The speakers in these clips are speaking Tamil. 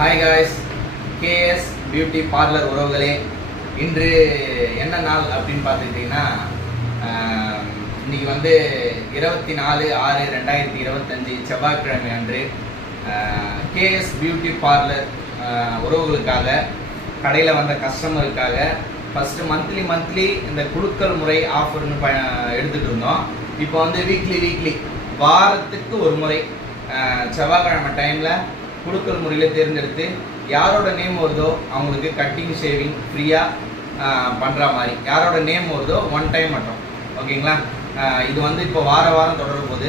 Hi guys, KS beauty parlour உறவுகளே. இன்று என்ன நாள் அப்படின்னு பார்த்துக்கிட்டிங்கன்னா, இன்றைக்கி வந்து 24/6/2025 செவ்வாய்க்கிழமை அன்று கேஎஸ் பியூட்டி பார்லர் உறவுகளுக்காக, கடையில் வந்த கஸ்டமருக்காக ஃபஸ்ட்டு மந்த்லி இந்த குழுக்கள் முறை ஆஃபர்னு எடுத்துகிட்டு இருந்தோம். இப்போ வந்து வீக்லி வாரத்துக்கு ஒரு முறை செவ்வாய்க்கிழமை டைமில் குழுக்கள் முறையில் தேர்ந்தெடுத்து யாரோட நேம் வருதோ அவங்களுக்கு கட்டிங் ஷேவிங் ஃப்ரீயாக பண்ணுற மாதிரி, யாரோட நேம் வருதோ ஒன் டைம் மட்டும், ஓகேங்களா? இது வந்து இப்போ வாரம் தொடரும் போது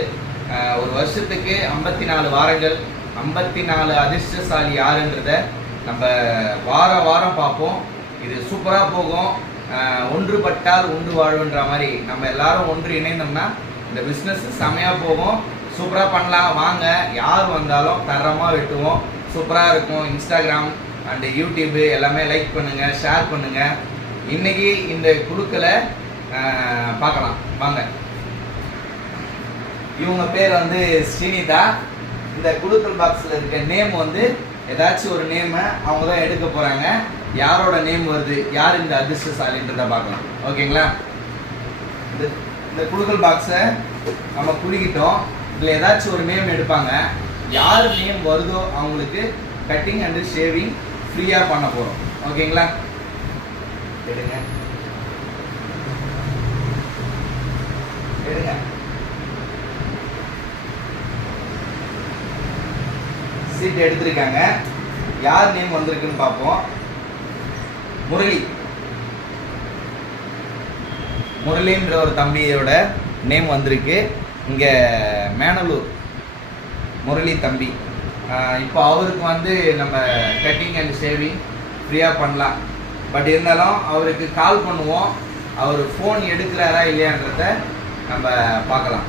ஒரு வருஷத்துக்கு 54 வாரங்கள், 54 அதிர்ஷ்டசாலி யாருன்றத நம்ம வாரம் பார்ப்போம். இது சூப்பராக போகும். ஒன்றுபட்டால் உண்டு வாழ்வுன்ற மாதிரி நம்ம எல்லாரும் ஒன்று இணைந்தோம்னா இந்த பிஸ்னஸ் செமையாக போகும். சூப்பராக பண்ணலாம். வாங்க, யார் வந்தாலும் தரமாக வெட்டுவோம். சூப்பராக இருக்கும். இன்ஸ்டாகிராம் அண்டு யூடியூப்பு எல்லாமே லைக் பண்ணுங்கள், ஷேர் பண்ணுங்கள். இன்றைக்கி இந்த குழுக்களை பார்க்கலாம் வாங்க. இவங்க பேர் வந்து ஸ்ரீனிதா. இந்த குழுக்கள் பாக்ஸில் இருக்க நேம் வந்து ஏதாச்சும் ஒரு நேமை அவங்க தான் எடுக்க போகிறாங்க. யாரோட நேம் வருது, யார் இந்த அதிர்ஷ்டசாலின்றதை பார்க்கலாம், ஓகேங்களா? இந்த குழுக்கள் பாக்ஸை நம்ம குலுக்கிட்டோம். இதில் ஏதாச்சும் ஒரு நேம் எடுப்பாங்க. யார் நேம் வருதோ அவங்களுக்கு கட்டிங் அண்டு ஷேவிங் ஃப்ரீயாக பண்ண போகிறோம், ஓகேங்களா? எடுங்க. சீட் எடுத்திருக்காங்க. யார் நேம் வந்திருக்குன்னு பார்ப்போம். முரளின்ற ஒரு தம்பியோட நேம் வந்திருக்கு. இங்கே மேனலூர் முரளி தம்பி. இப்போ அவருக்கு வந்து நம்ம கட்டிங் அண்ட் ஷேவிங் ஃப்ரீயாக பண்ணலாம். பட் இருந்தாலும் அவருக்கு கால் பண்ணுவோம். அவர் ஃபோன் எடுக்கிறாரா இல்லையான்றத நம்ம பார்க்கலாம்.